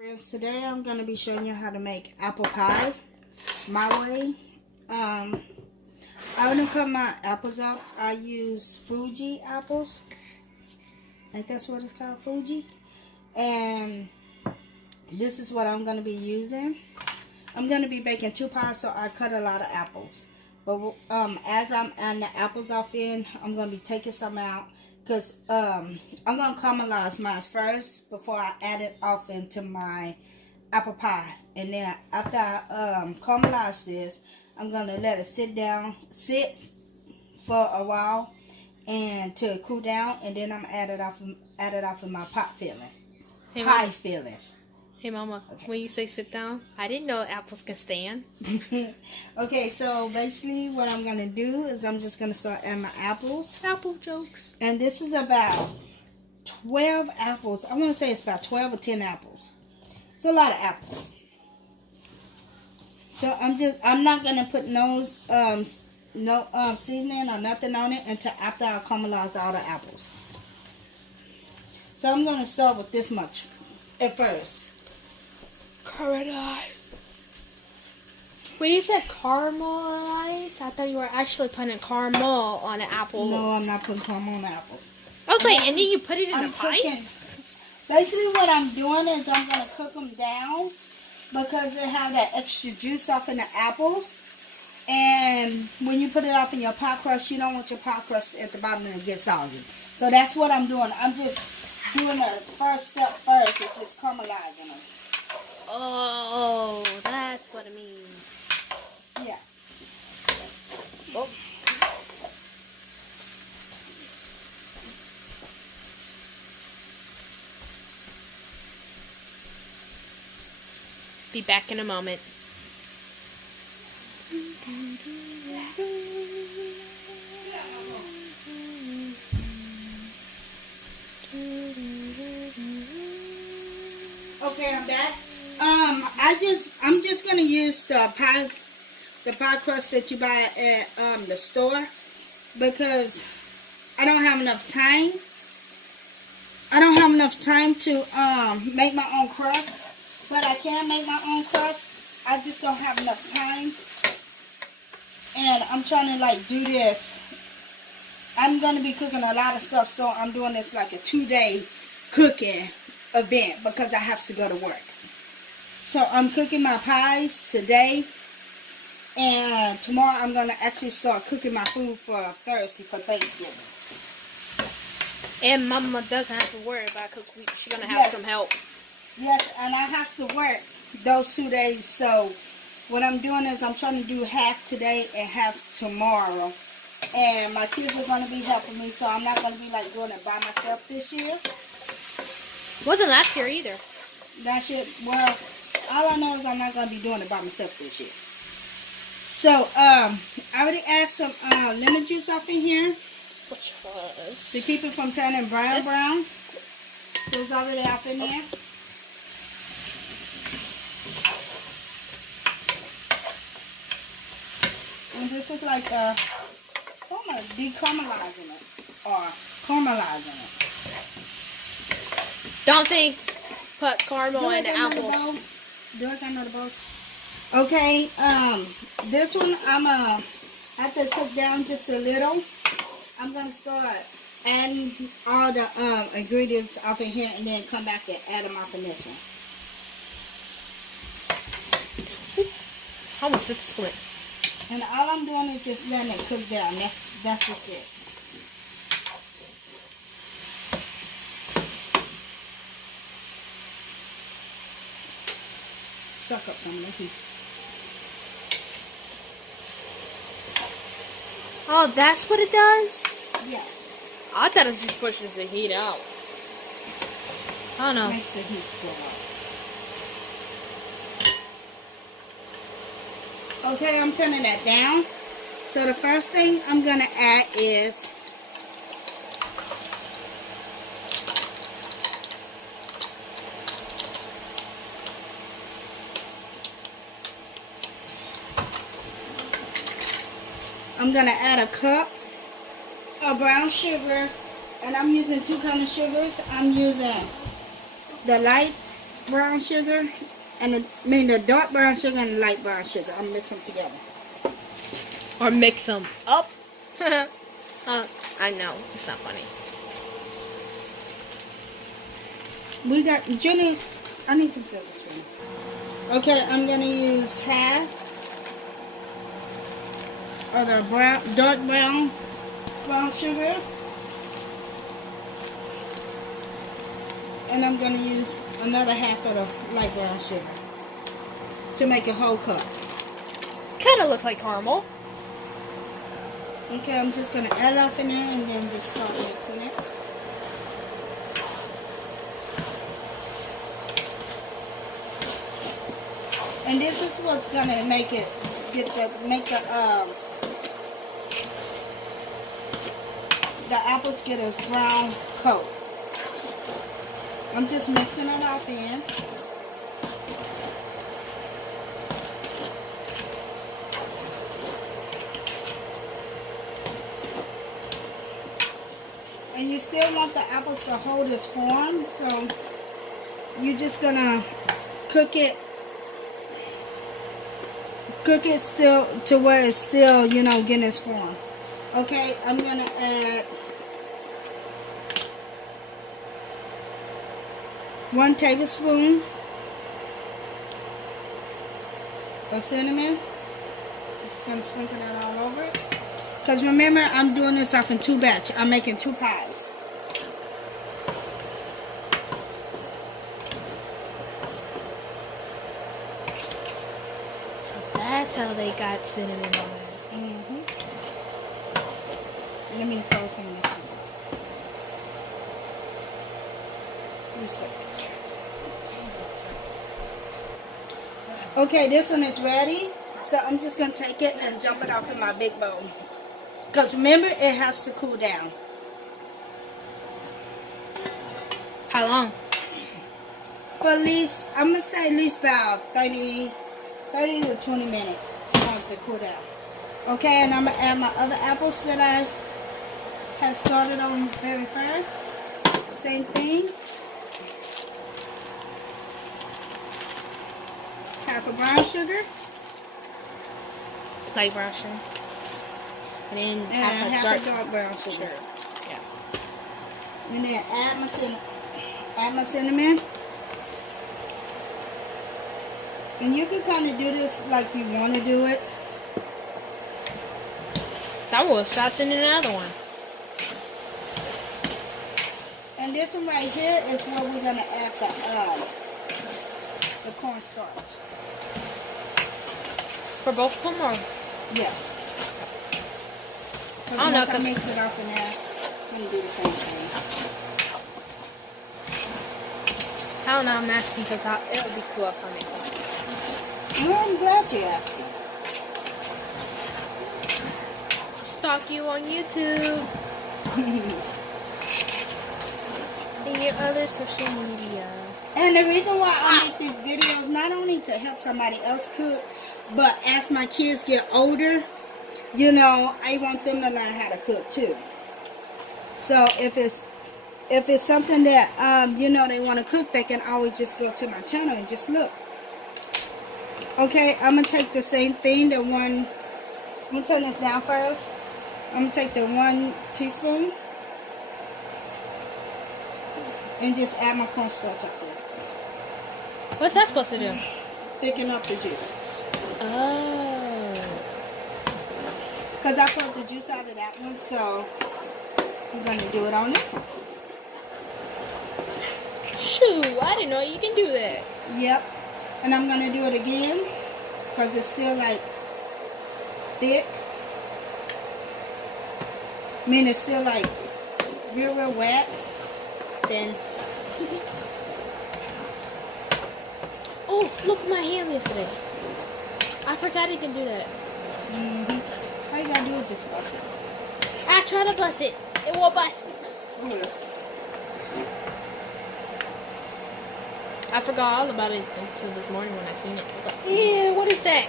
Friends, today I'm going to be showing you how to make apple pie my way. I want to cut my apples up. I use Fuji apples. I think that's what it's called, Fuji. And this is what I'm going to be using. I'm going to be baking 2 pies, so I cut a lot of apples. But as I'm adding the apples off in, I'm going to be taking some out. Because I'm going to caramelize mine first before I add it off into my apple pie. And then after I caramelize this, I'm going to let it sit for a while and to cool down. And then I'm add it off in my pot filling. Hey, pie Mama. filling. Hey, Mama, Okay. when you say sit down, I didn't know apples can stand. Okay, so basically what I'm going to do is I'm just going to start adding my apples. Apple jokes. And this is about 12 apples. I want to say it's about 12 or 10 apples. It's a lot of apples. So I'm not going to put no seasoning or nothing on it until after I caramelize all the apples. So I'm going to start with this much at first. Caramelize. When you said caramelize, I thought you were actually putting caramel on the apples. No, I'm not putting caramel on the apples. I was like, and then you put it in I'm a pie? cooking. Basically what I'm doing is I'm going to cook them down because they have that extra juice off in the apples. And when you put it off in your pie crust, you don't want your pie crust at the bottom to get soggy. So that's what I'm doing. I'm just doing the first step first. It's just caramelizing them. Oh, that's what it means. Yeah. Oh. Be back in a moment. Okay, I'm back. I'm just gonna use the pie crust that you buy at the store because I don't have enough time. I don't have enough time to make my own crust, but I can make my own crust. I just don't have enough time, and I'm trying to like do this. I'm gonna be cooking a lot of stuff, so I'm doing this like a 2-day cooking event because I have to go to work. So I'm cooking my pies today, and tomorrow I'm going to actually start cooking my food for Thursday for Thanksgiving. And Mama doesn't have to worry about it because she's going to have some help. Yes, and I have to work those 2 days, so what I'm doing is I'm trying to do half today and half tomorrow. And my kids are going to be helping me, so I'm not going to be like doing it by myself this year. Wasn't last year either. Last year, well, all I know is I'm not going to be doing it by myself this year. So, I already added some lemon juice off in here. Which was? To keep it from turning brown. So it's already off in there. And this is like decaramelizing it. Or caramelizing it. Don't think put caramel in the apples. Do I got another bowl? Okay, this one I'm have to cook down just a little. I'm gonna start adding all the ingredients off in here and then come back and add them off in this one. Almost hit the splits. And all I'm doing is just letting it cook down. That's just it. Suck up some of the heat. Oh, that's what it does? Yeah. I thought it just pushes the heat out. I don't know. Makes the heat go up. Okay, I'm turning that down. So the first thing I'm going to add is I'm going to add a cup of brown sugar, and I'm using 2 kinds of sugars. I'm using the light brown sugar and the dark brown sugar and the light brown sugar. I'm mix them together. Or mix them up. I know. It's not funny. We got Jenny. I need some scissors for me. Okay, I'm gonna use half of the dark brown sugar, and I'm gonna use another half of the light brown sugar to make a whole cup. Kind of looks like caramel. Okay, I'm just gonna add it off in there and then just start mixing it. And this is what's gonna make the apples get a brown coat. I'm just mixing it off in. And you still want the apples to hold its form, so you're just gonna cook it still to where it's still, getting its form. Okay, I'm gonna add 1 tablespoon of cinnamon. I'm just gonna sprinkle that all over it. Because remember, I'm doing this off in 2 batch. I'm making 2 pies. So that's how they got cinnamon on it. Let me throw some of this. Okay, this one is ready. So I'm just going to take it and dump it off in my big bowl. Because remember, it has to cool down. How long? For at least, I'm going to say at least about 30 to 20 minutes to cool down. Okay, and I'm going to add my other apples that I had started on very first. Same thing. Half a brown sugar. Light brown sugar. And then And half half a dark brown sugar. Sure. Yeah. And then add my cinnamon. And you can kind of do this like you want to do it. That one was faster than the other one. And this one right here is where we're gonna add the cornstarch. For both of them, or? Yeah. I don't know, Once I 'cause- mix it up in there, it's gonna do the same thing. I don't know, I'm asking because it would be cool if I make one. Well, I'm glad you're asking. Stalk you on YouTube. And your other social media. And the reason why I make these videos, not only to help somebody else cook, but as my kids get older, I want them to learn how to cook too. So if it's something that they want to cook, they can always just go to my channel and just look. Okay, I'm gonna take the same thing. I'm gonna turn this down first. I'm gonna take the 1 teaspoon and just add my cornstarch up there. What's that supposed to do? Thicken up the juice. Oh. Because I pulled the juice out of that one, so I'm going to do it on this one. Shoot, I didn't know you can do that. Yep. And I'm going to do it again because it's still like thick. I mean, it's still like real wet. Then. Oh, look at my ham yesterday. I forgot you can do that. All you got to do is just bust it. I try to bust it. It won't bust. I forgot all about it until this morning when I seen it. I was like, yeah, what is that?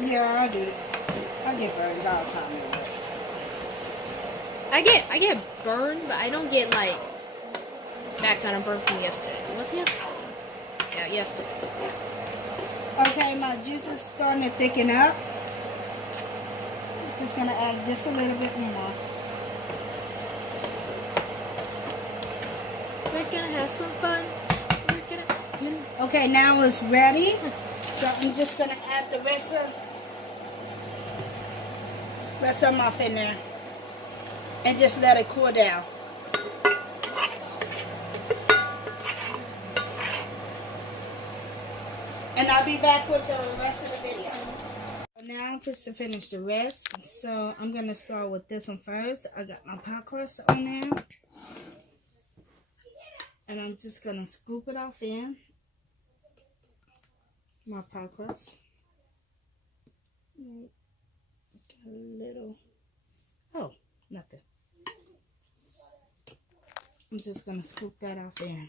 Yeah, I do it. I get burned all the time. I get burned, but I don't get like that kind of burn from yesterday. What's yesterday? Yeah, yes. Okay, my juice is starting to thicken up. Just gonna add just a little bit more. We're gonna have some fun. Okay, now it's ready. So I'm just gonna add the rest of my in there and just let it cool down. And I'll be back with the rest of the video. Now I'm just to finish the rest. So I'm gonna start with this one first. I got my pie crust on there. And I'm just gonna scoop it off in. My pie crust. Got a little. Oh, nothing. I'm just gonna scoop that off in.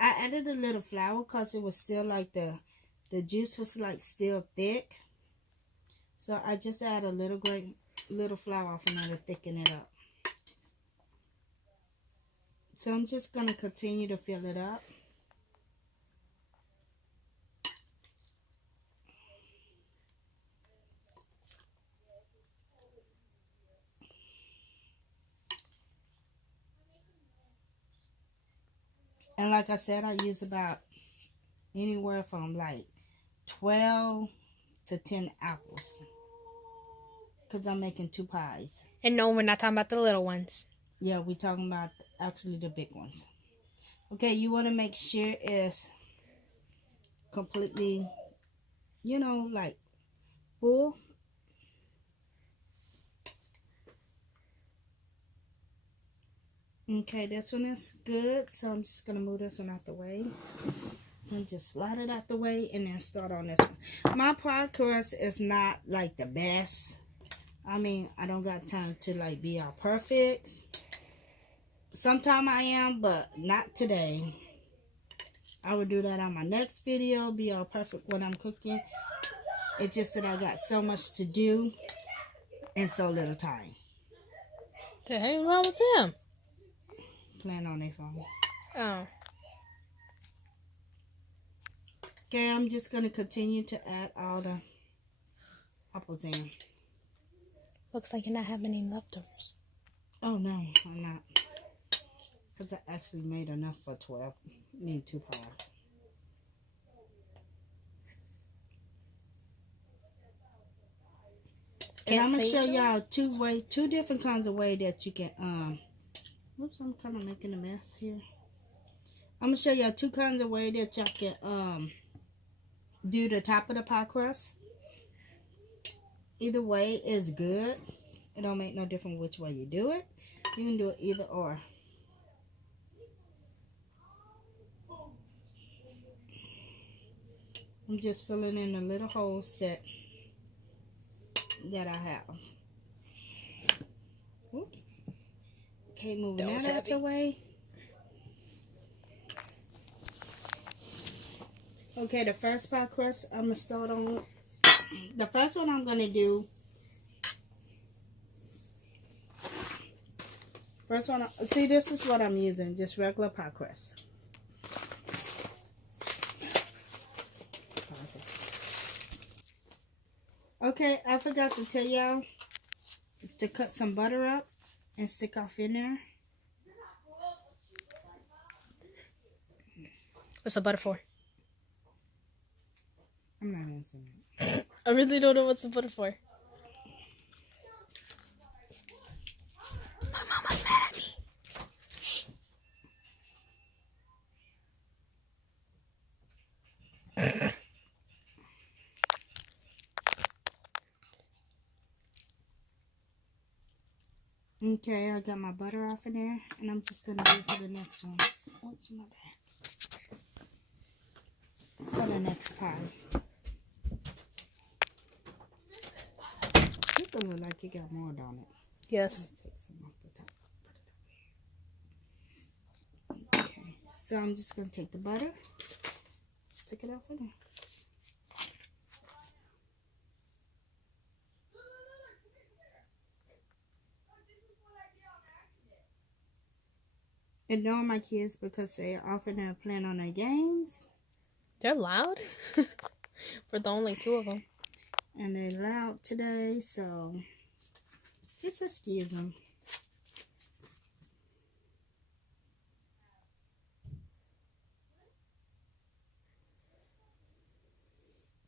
I added a little flour because it was still like the juice was like still thick. So I just add a little flour off in there to thicken it up. So I'm just gonna continue to fill it up. And like I said, I use about anywhere from like 12 to 10 apples. Because I'm making 2 pies. And no, we're not talking about the little ones. Yeah, we're talking about actually the big ones. Okay, you want to make sure it's completely, you know, like full. Okay, this one is good. So I'm just going to move this one out the way. And just slide it out the way and then start on this one. My pie crust is not like the best. I mean, I don't got time to like be all perfect. Sometime I am, but not today. I will do that on my next video. Be all perfect when I'm cooking. It's just that I got so much to do and so little time. The hell's wrong with him? Playing on their phone. Oh. Okay, I'm just going to continue to add all the apples in. Looks like you're not having any leftovers. Oh, no, I'm not. Because I actually made enough for 12. I need 2 pies. And I'm going to show y'all two different kinds of way that you can, whoops, I'm kind of making a mess here. I'm going to show y'all 2 kinds of way that y'all can, do the top of the pie crust. Either way is good. It don't make no difference which way you do it. You can do it either or. I'm just filling in the little holes that I have. Oops. Okay, moving that out the way. Okay, the first pie crust I'm going to start on. The first one I'm going to do. First one, see, this is what I'm using. Just regular pie crust. Okay, I forgot to tell y'all to cut some butter up and stick off in there. What's the butter for? I'm not answering it. I really don't know what's the butter for. My mama's mad at me. Okay, I got my butter off in there, and I'm just gonna go for the next one. What's my bad? For the next pie. This one look like it got more on it. Yes. Take some off the top. Okay, so I'm just gonna take the butter, stick it off in there. ignoring my kids because they often are playing on their games. They're loud. For the only two of them. And they're loud today, so just excuse them.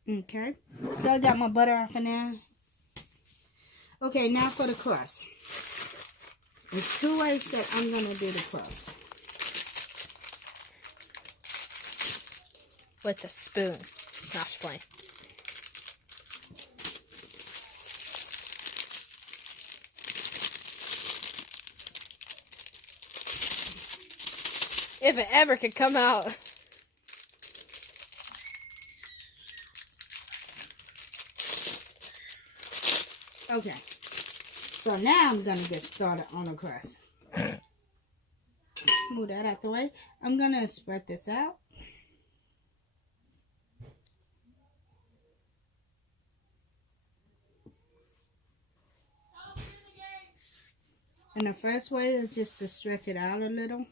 Okay, so I got my butter off in there. Okay, now for the crust. There's two ways that I'm going to do the crust. With a spoon. Gosh, play. If it ever could come out. Okay, so now I'm going to get started on the crust. Move that out the way. I'm going to spread this out. And the first way is just to stretch it out a little.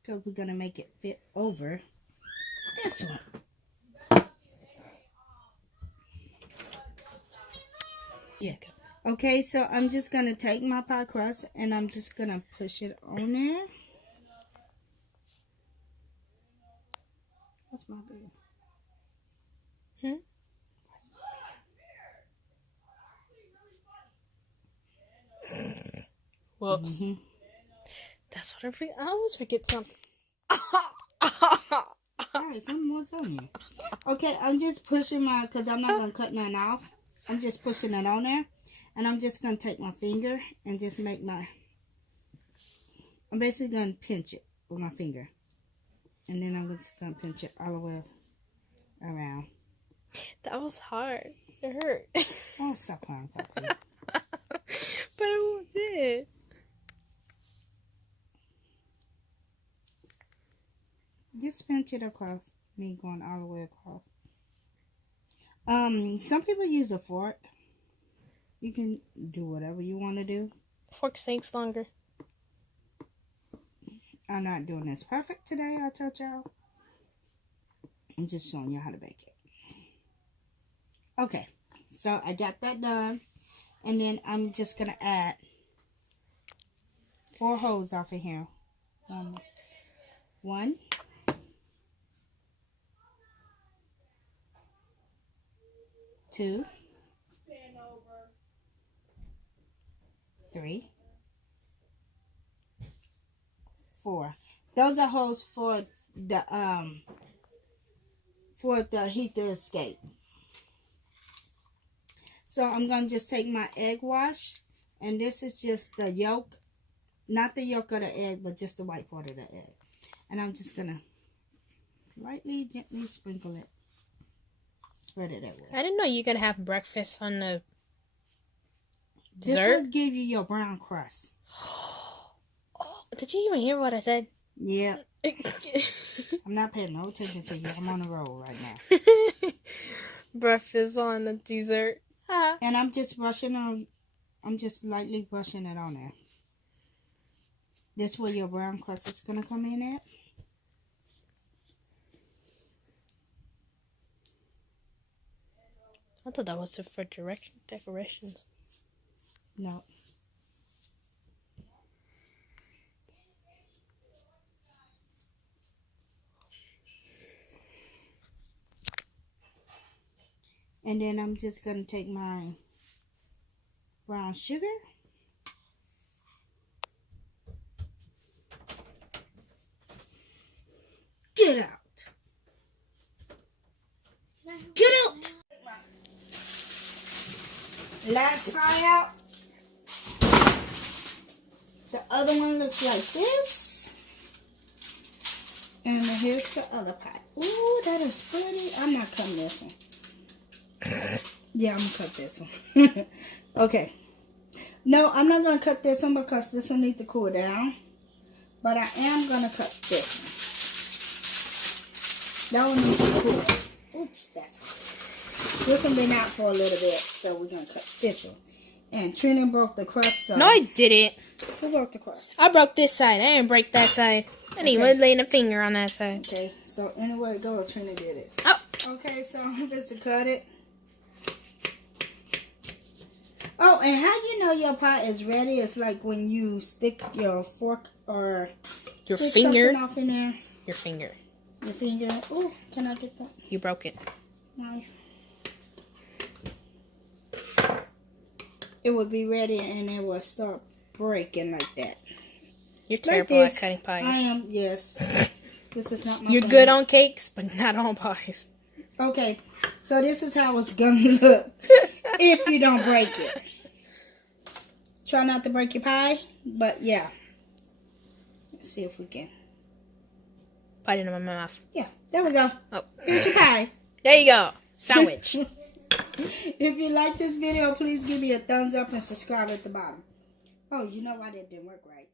Because we're going to make it fit over this one. Yeah. Okay, so I'm just going to take my pie crust and I'm just going to push it on there. What's my boo? Whoops. That's what I always forget something. Sorry, something more on you. Okay, I'm just pushing because I'm not going to cut nothing off. I'm just pushing it on there. And I'm just going to take my finger and just make I'm basically going to pinch it with my finger. And then I'm just going to pinch it all the way around. That was hard. It hurt. Oh, stop crying, Poppy. But it did. Just pinch it across. Me going all the way across. Some people use a fork. You can do whatever you want to do. Fork sinks longer. I'm not doing this perfect today, I told y'all. I'm just showing you how to bake it. Okay, so I got that done. And then I'm just going to add 4 holes off of here. 1. 2. 3. 4. Those are holes for the heat to escape. So I'm going to just take my egg wash, and this is just the yolk, not the yolk of the egg, but just the white part of the egg. And I'm just going to lightly, gently sprinkle it. Spread it that way. I didn't know you could have breakfast on the dessert. This will give you your brown crust. Oh, did you even hear what I said? Yeah. I'm not paying no attention to you. I'm on the roll right now. Breakfast on the dessert. And I'm just brushing on. I'm just lightly brushing it on there. This where your brown crust is gonna come in at. I thought that was for decorations. No. And then I'm just going to take my brown sugar. Get out. Get out. Last pie out. The other one looks like this. And here's the other pie. Ooh, that is pretty. I'm not cutting this one. Yeah, I'm going to cut this one. Okay. No, I'm not going to cut this one because this one needs to cool down. But I am going to cut this one. That one needs to cool. Oops, that's hot. This one been out for a little bit, so we're going to cut this one. And Trina broke the crust. So No, I didn't. who broke the crust? I broke this side. I didn't break that side. I didn't even lay a finger on that side. Okay, so anywhere it goes, Trina did it. Oh. Okay, so I'm just to cut it. Oh, and how you know your pie is ready? It's like when you stick your fork or Your stick finger. something off in there. Your finger. Your finger. Oh, can I get that You broke it. knife? It would be ready and it will start breaking like that. You're Like terrible at this. cutting pies. I am, yes. This is not my You're thing. good on cakes, but not on pies. Okay, so this is how it's gonna look if you don't break it. Try not to break your pie, but yeah. Let's see if we can. Put it in my mouth. Yeah, there we go. Oh. Here's your pie. There you go. Sandwich. If you like this video, please give me a thumbs up and subscribe at the bottom. Oh, you know why that didn't work right.